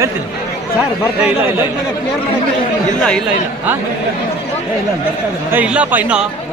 ಹೇಳ್ತೀನಿ. ಸರ್ ಬರ್ತಾ ಇಲ್ಲ, ಇಲ್ಲ, ಇಲ್ಲ. ಇಲ್ಲ. ಇಲ್ಲ ಇಲ್ಲ. ಇಲ್ಲಪ್ಪ ಇನ್ನು.